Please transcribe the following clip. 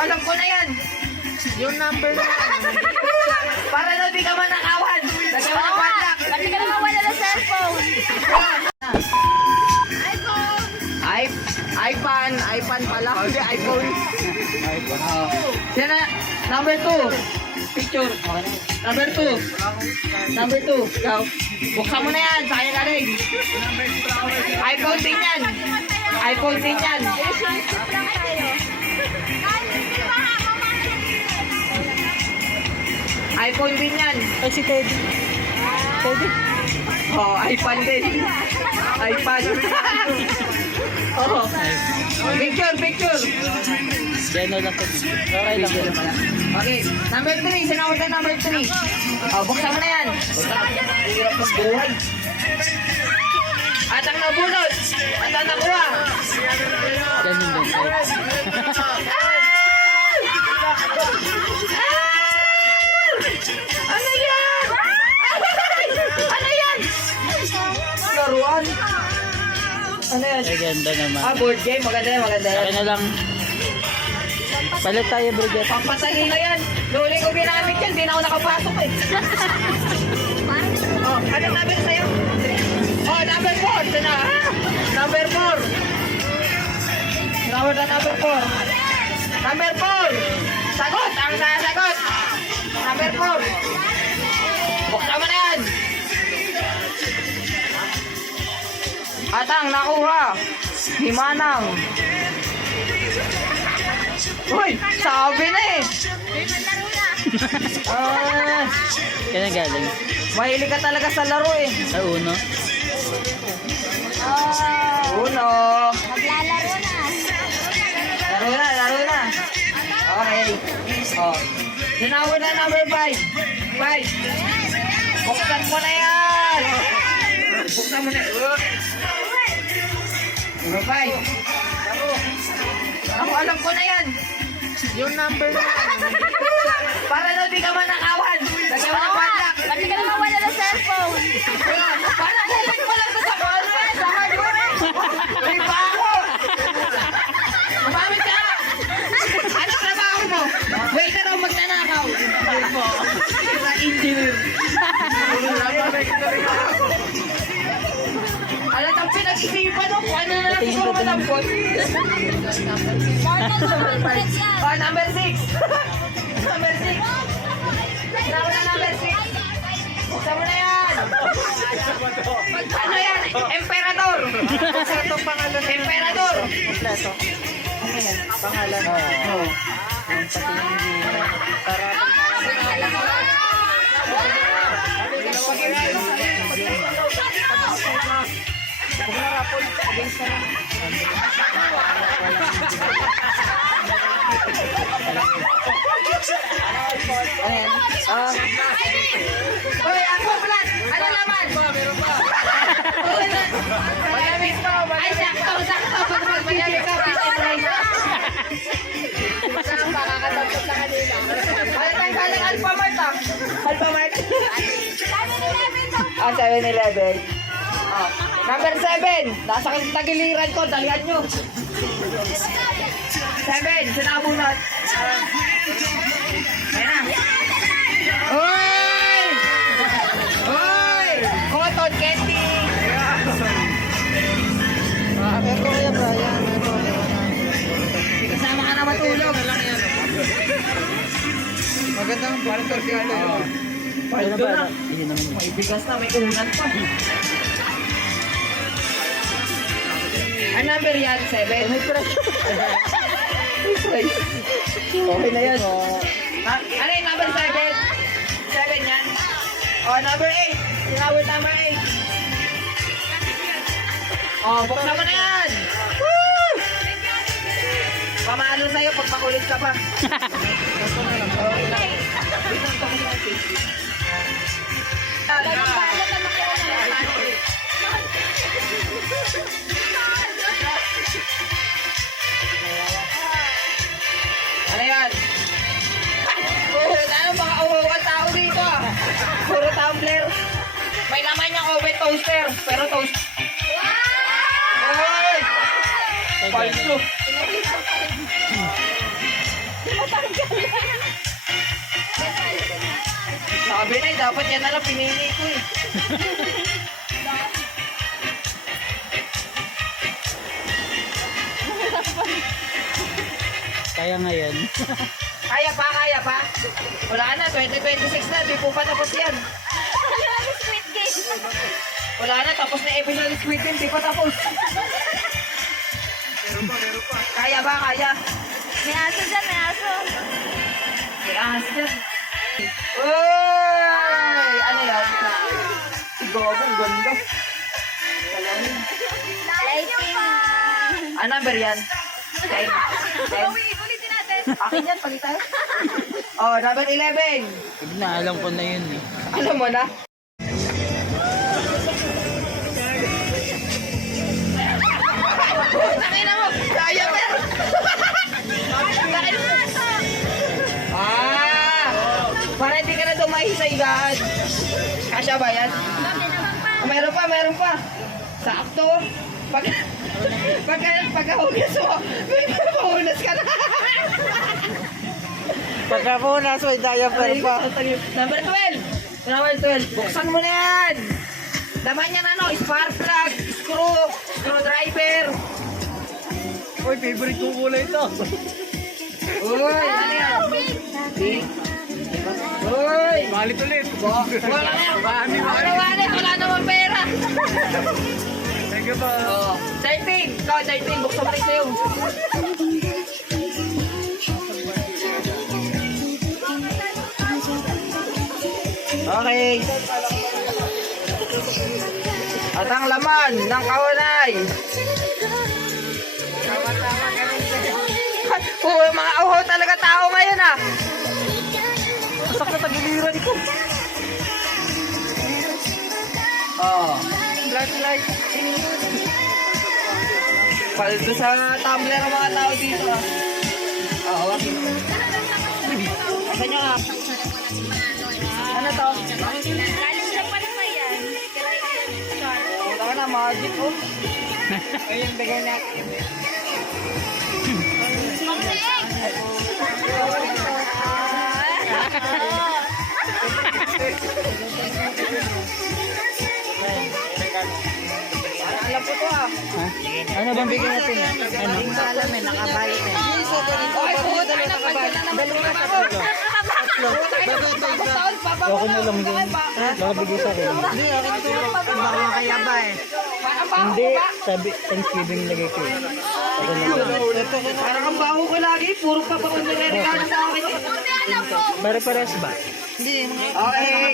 alam ko na yan. Yung number na Para na di ka manakawan. Lagyan mo ng padlock. Kasi ka naman wala ng cellphone. iPhone pala. Hindi, iPhone. Sina, number 2. Picture. Number 2. Number 2. Ikaw. Buksan mo na yan. Sa kanya galing. iPhone din yan. iPhone din yan. Relationship lang tayo. iPhone din yan. Ay, si Teddy. Teddy. Oh, iPhone din. iPhone. Oh. Picture. Geno lang ko. Okay lang. Okay, number 3. Sinawag na number 3. Oh, buksan mo na yan. Hirap mas buhay. At ang nabunod, at ang nakuha. Ganyan din. Ano yan? Ano yan? Laruan. Ano yan? Ay, ganda naman. Board game. Maganda yan. Kaya na lang. Palit tayo, Bridget. Pampatali na yan. Luli ko ginamit yan. Di na ako nakapasok eh. Oh, anong number sa'yo? Oh, number 4. Sana, ha? Number 4. Sinawad na number 4. Number 4. Sagot. Ang sasagot. Number 4. Buksan mo na yan. At ang nakuha ni Manang. Uy, sabi na eh. Kaya na galing. Mahilig ka talaga sa laro eh. Sa uno. Uno. Maglalaro na. Laro na. Okay. Oh. Sinawad na number 5. 5. Buksan mo na yan. Buksan mo na. Number 5. Ako alam ko na yan. Yung number na Para na di ka manakawan. Lagyan mo ng padlock. Kasi ka naman wala ng cellphone. Para kulit mo lang sa hardware. Sa hardware. May pa ako. Mabamit ka. Ano trabaho mo? Waiter o magnanakaw? Sa engineer. Alam ang pinag-isipan mo kung ano na natin ko malambot. More than 200 yan. Oh, number 6. Number 6. Sinabi na number 6. Buksan mo na yan. Ano yan? Emperador. Kompleto pangalan. Emperador. Kompleto. Ano yan? Pangalan. Oh. Yung pati yung para Ayan. Uy, ako pala. Ano naman? Malamig pa. Ay, sakto. Pag malamig ka, please embrace. Makakatapos na kanila. Malatang galing Alphamart ah. Alphamart. 7-Eleven. Oh. Number 7. Nasa tagiliran ko. Dalihan nyo. 7. Sinabunot. Ayan na. Uy! Uy! Cotton candy. Ito kaya Brian. Kasama ka na matulog. Magandang barter dito. Paldo na. Hindi naman. May bigas na. May unan pa. Ang number yan? 7? May price. Okay na yan. Ano yung number 7? 7 yan. Oh, number 8. Sinawad number 8. Oh, buksan mo na yan. Woo! Pamalo sa'yo pag makulit ka pa. Ano yan? Ano mga uhuwag tao dito ah. Puro tumbler. May laman yung oven toaster. Pero toast. Ay! Palso. Sabi na, dapat yan na lang pinili ko eh. Kaya ngayon. Kaya pa. Wala na, 2026 na, di po pa tapos yan. Squid Game. Wala na, tapos na episode ng Squid Game, di pa tapos. Kaya ba, kaya? May aso dyan, may aso. May ahas dyan. Uy! Ano yan? Gabong ganda. Lighting. Ano number yan? 10. Ulitin natin. Akin yan, palitan. Oh, number 11. Huwag na, alam ko na yun eh. Alam mo na? Tangina mo! Kaya pa! Para hindi ka na dumahi sa higaan. Kasya ba yan? Meron pa. Sakto. Pagkahugas mo, may pahunas ka na. Pagkapunas, may diaper pa. Number 12. Buksan mo na yan. Laman yan ano, spark plug, screwdriver. Uy, favorite kong kulay ito. Uy, ano yan? Uy! Malit ulit. Wala na yan. Wala naman pera. Thank you po. Oh, 13. Ikaw, 13. Buksan mo rin sa'yo. Okay. At ang laman ng kawanay. Mga uho talaga tao ngayon ah. Sakit na tagiliran ko. Oh. Flashlight. Paldo sa tumbler ang mga tao dito ah. Oo. Asa nyo ah? Ano to? Galing sa Panama yan. Wala na, magic oh. Ayun, bigay natin. Alam ko to ah. Ha? Ano bang bigyan natin? Ano? Hindi ko alam eh, nakabayot eh. Ay, puta na naman na naman yung ako. Okay na lang din. Baka bigay sa akin. Hindi, ako ito. Baka kaya ba eh. Hindi, sabi, Thanksgiving lagay ko. Ako na lang. Parang ang baho ko lagi. Puro pa bang nire-regalo sa akin eh. Pare-pares ba? Okay.